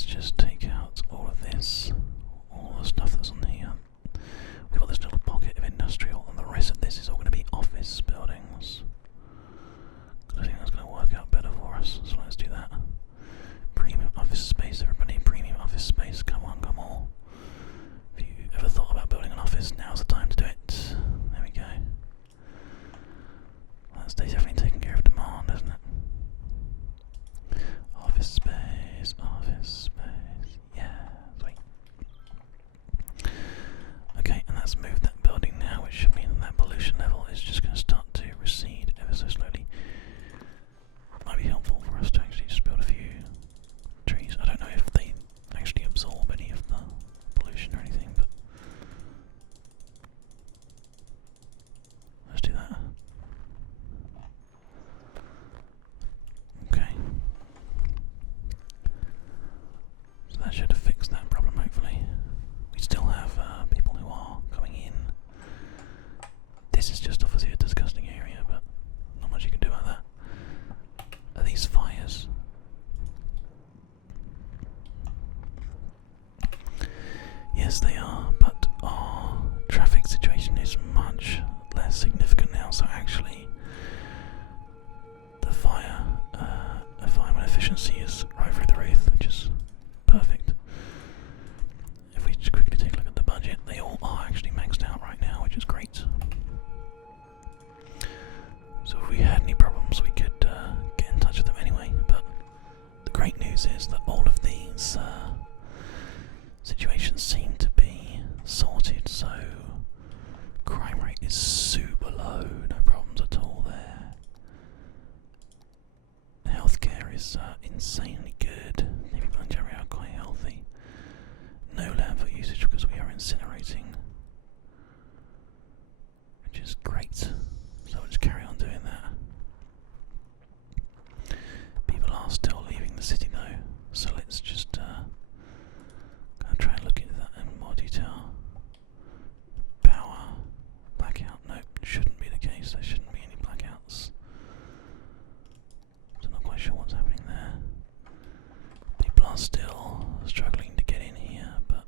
let's just take out all of this, all the stuff that's on here. We've got this little pocket of industrial, and the rest of this is all going to be office buildings. I think that's going to work out better for us, so let's do that. Premium office space, everybody, premium office space, come on, come on. If you ever thought about building an office, now's the time to do it. There we go. That's definitely taking care of demand, isn't it? Office space, yeah, sweet. Okay, and let's move that building now, which should mean that pollution level is just going to start to recede ever so slowly. Might be helpful for us to actually just build a few trees. I don't know if they actually absorb any of the pollution or anything, but let's do that. Okay. So that should have fixed that problem, hopefully. We still have people who are coming in. This is just obviously a disgusting area, but not much you can do about that. Are these fires? Yes, they are, but our traffic situation is much less significant now, so actually the fireman efficiency is right through the roof, which is perfect. If we just quickly take a look at the budget, they all are actually maxed out right now, which is great. So if we had any problems, we could get in touch with them anyway, but the great news is that all of these situations seem to be sorted, so crime rate is super low, no problems at all there. Healthcare is insanely good. The people in general are quite healthy. No landfill usage because we are incinerating, which is great. So we'll just carry on doing that. People are still leaving the city though, so let's just try and look into that in more detail. Power blackout. Nope, shouldn't be the case. There shouldn't be any blackouts. So I'm not quite sure what's happening there. People are still struggling to get in here, but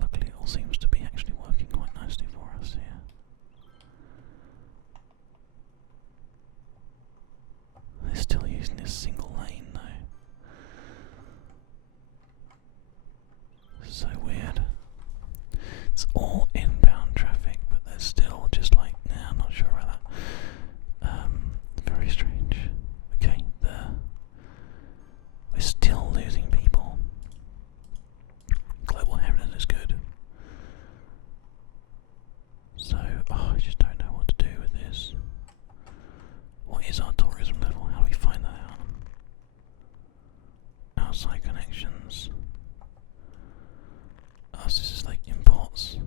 luckily it all seems to be actually working quite nicely for us here. They're still using this single lane though. So weird. It's all inbound traffic, but they're still just like, nah, I'm not sure about that. Very strange. Okay, we're still losing people. Global evidence is good. So, I just don't know what to do with this. What is our tourism level? How do we find that out? Outside connections. Oh, so this is like imports.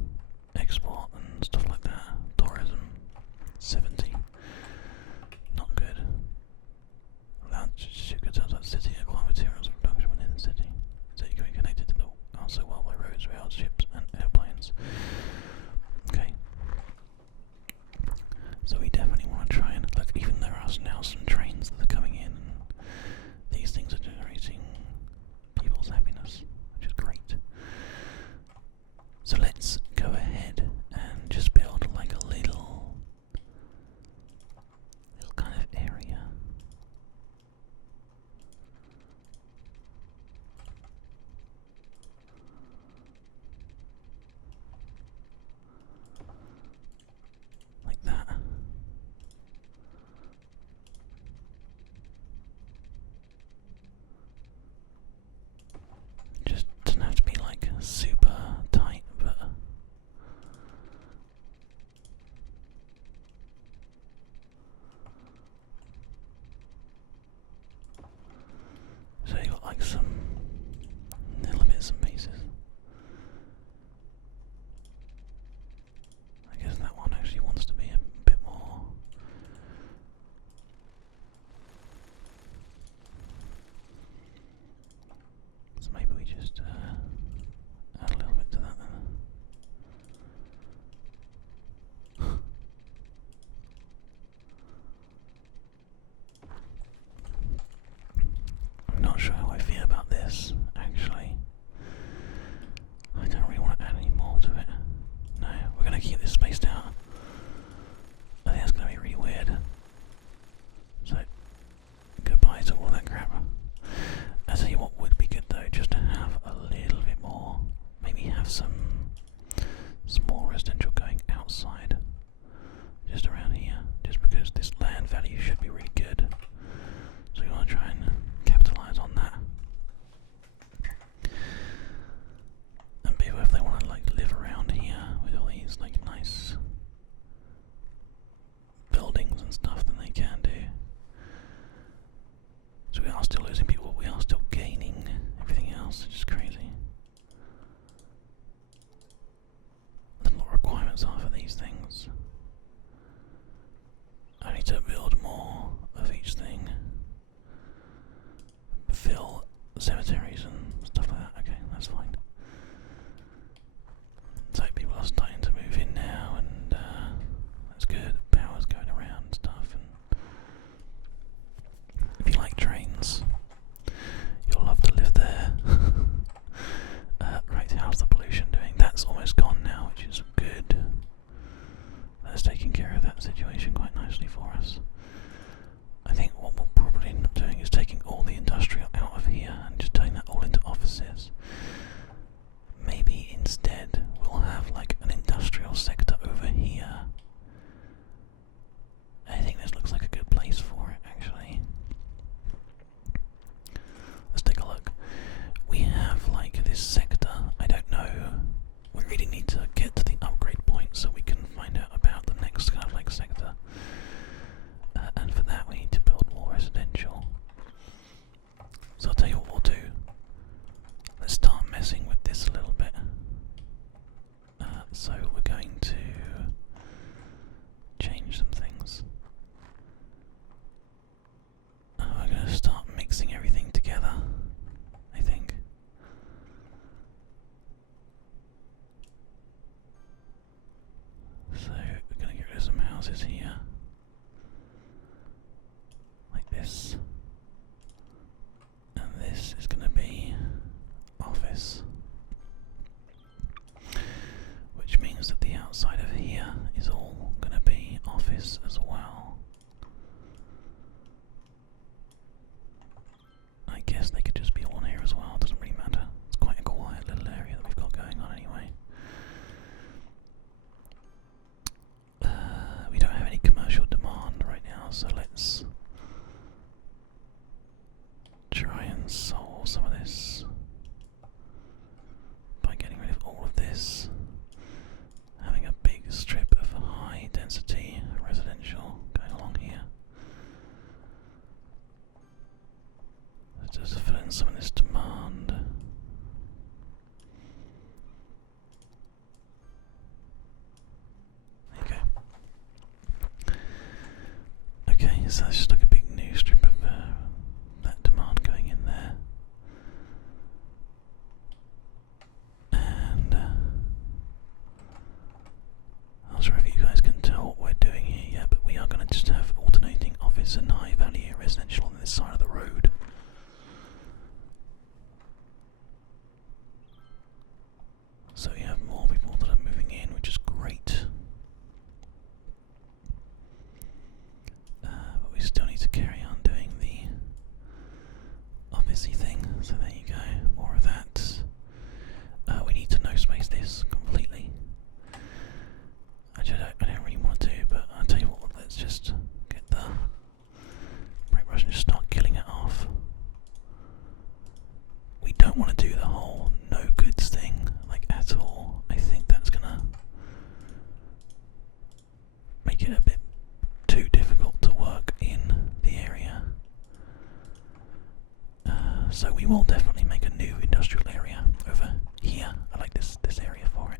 So we will definitely make a new industrial area over here. I like this area for it.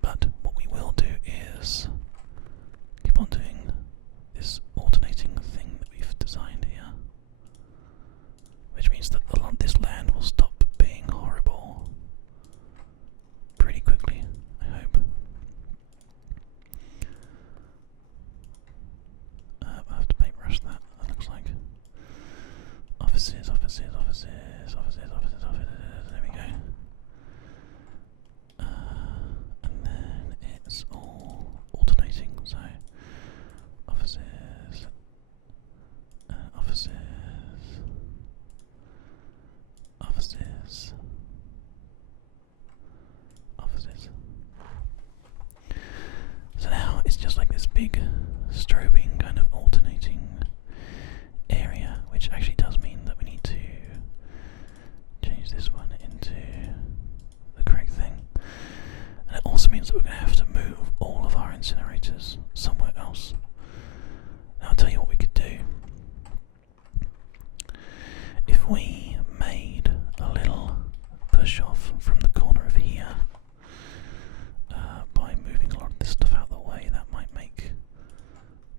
But what we will do is keep on doing this alternating thing that we've designed here, which means that this land will stop being horrible pretty quickly, I hope. I have to paintbrush that. That looks like offices. There we go. And then it's all alternating, so offices, offices. So now it's just like this big strobing kind of alternating area, which actually does mean that we need to change this one into the correct thing. And it also means that we're going to have to move all of our incinerators somewhere else. Now I'll tell you what we could do. If we made a little push off from the corner of here by moving a lot of this stuff out of the way, that might make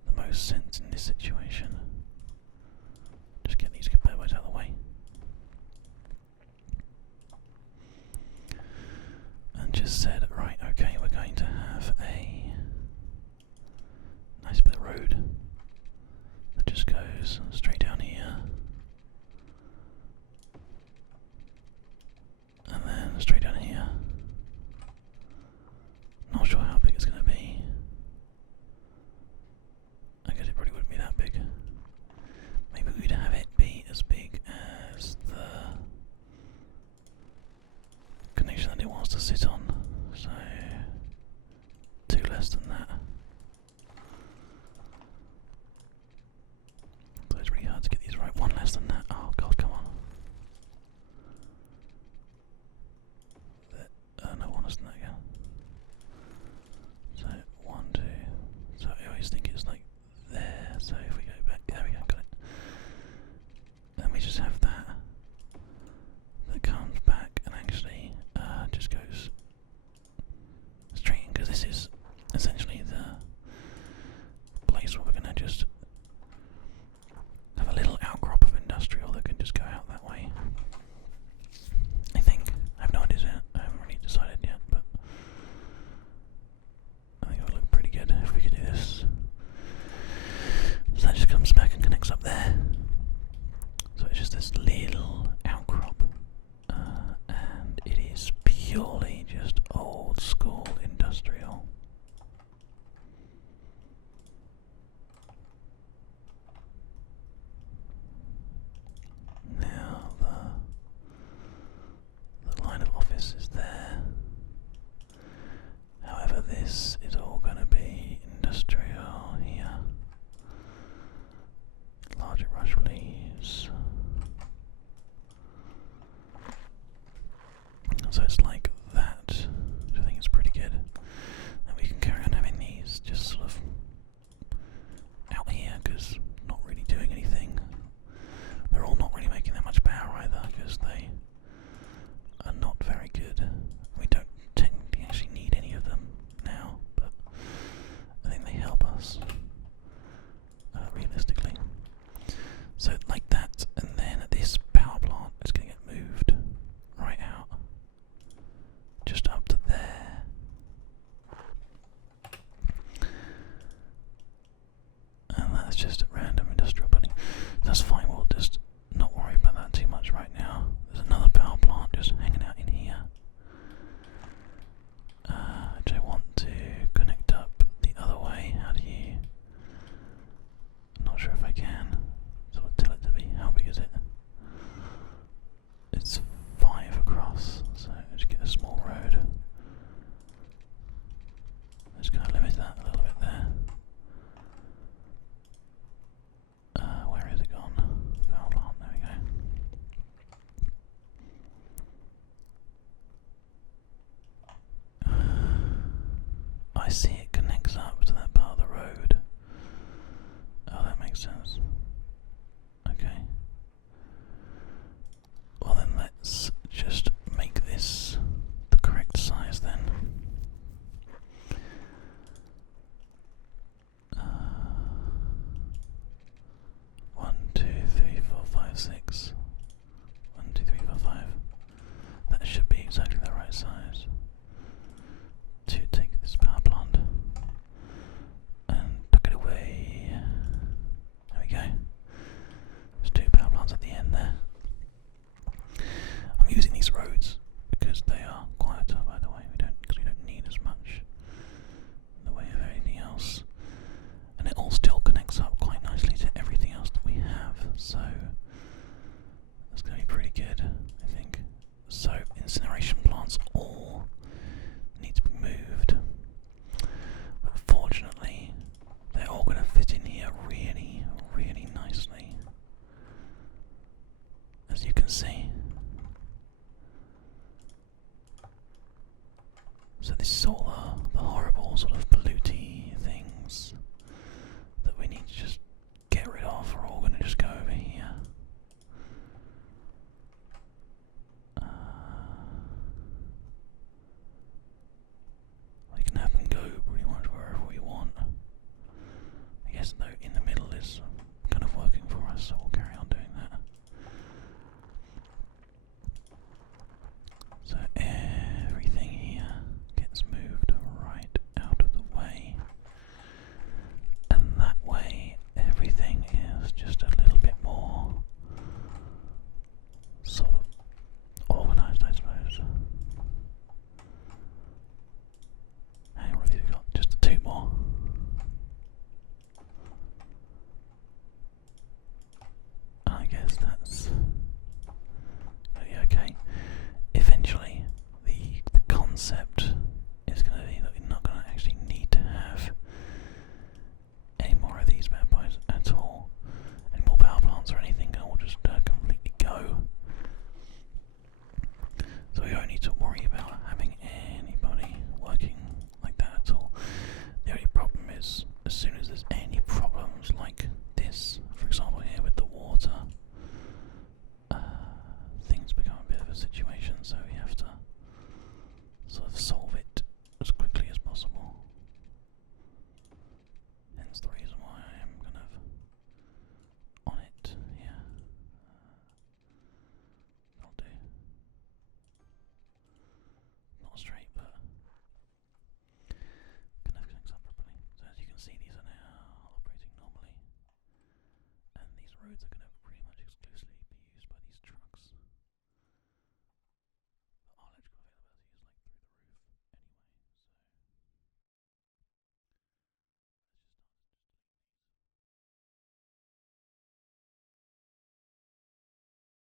the most sense in this situation. Just get these compare-ways out of the way. And just said, right, okay, we're going to have a nice bit of road that just goes straight down here. And then straight down here. Not sure how big it's going to be. I guess it probably wouldn't be that big. Maybe we'd have it be as big as the connection that it wants to sit on. So, 2 less than that. So it's really hard to get these right. 1 less than that. Oh god, come on. No, 1 less than that again. So 1, 2. So I always think it's like there. So if we go back, there we go, got it. Then we just have that comes back and actually just goes straight in, because this is essentially the place where we're going to just have a little outcrop of industrial that can just go out that way. I think. I have no idea yet. I haven't really decided yet, but I think it would look pretty good if we could do this. So that just comes back and connects up there. So it's just this little outcrop, and it is purely just old school industrial. Now the line of office is there. However, this is all going to be industrial here. Larger rush leaves. So it's like that, which I think is pretty good. And we can carry on having these just sort of out here, because not really doing anything. They're all not really making that much power either, because they are not very good. We don't technically actually need any of them now, but I think they help us realistically. So like that, and then this power plant is going to get moved right out, just up to there. And that's just a random industrial building. That's fine, we'll just not worry about that too much right now. There's another power plant just hanging out in here, which I want to connect up the other way. How do you... I'm not sure if I can sort of tell it to be. How big is it?